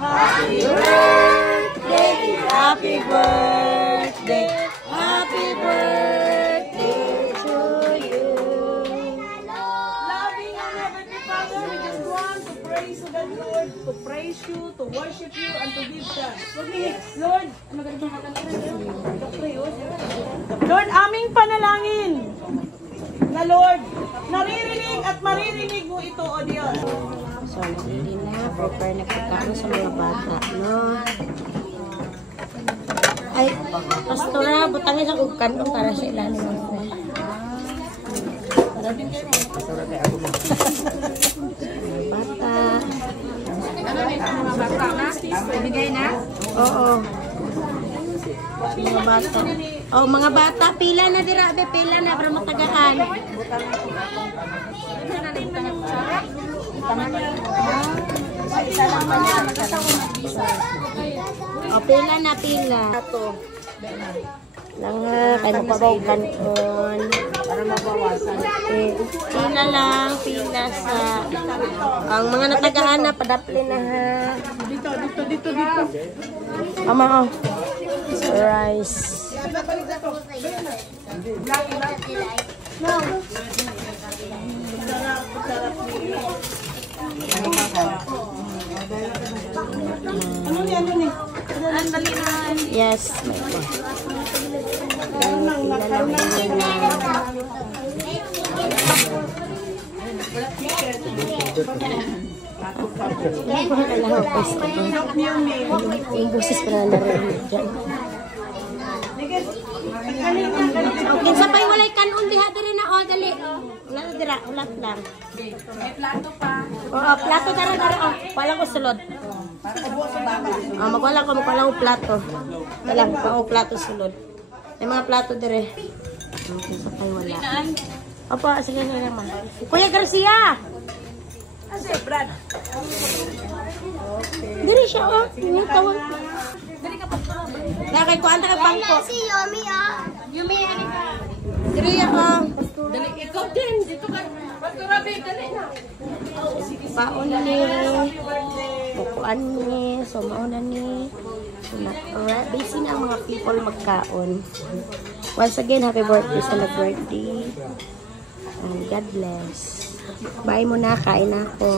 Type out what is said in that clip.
Happy birthday, happy birthday, happy birthday to you. Loving and Heavenly Father, we just want to praise you, the Lord, to praise you, to worship you, and to give thanks. Lord, Lord, aming panalangin na Lord, naririnig at maririnig mo ito, O Diyos. So, hindi na, prepare na pagkain sa mga bata, no? Ay, pastora, butangin sa kukan para sa ilalim ng bata. Ibigay na? Oo. Mga bata. Oh, mga bata, pila na dira, pila na para matagaan. Oh, pila na pila. Ito. Lang kay magpabawagan on para mabawasan. Pila lang, pila sa ang mga natagaan na padapli na ha. Dito. Ama, rice. Ano ni? Yes. Yung busis para narinig dyan. Okay, sabay walay kanon diha diri na oh dali. Wala na dira, ulat lang. May plato pa. Oo, plato dara oh. Wala ko sulod. Magwala ko plato. Wala ko plato sulod. May mga plato dire. Okay, sabay wala. Opo, sige na naman. Kuya Garcia. Asa Brad? Diri siya oh. Yung tawag. Dali ka pa. Nakay ko anda ka bangko. Si Yumi Yumi Diri ako. Dali ikaw din dito ka. Pastora Big, dali na. Paon ni. Pukuan ni. So mauna ni. Busy na ang mga people magkaon. Once again, happy birthday sa nag-birthday. And God bless. Bye muna, kain ako.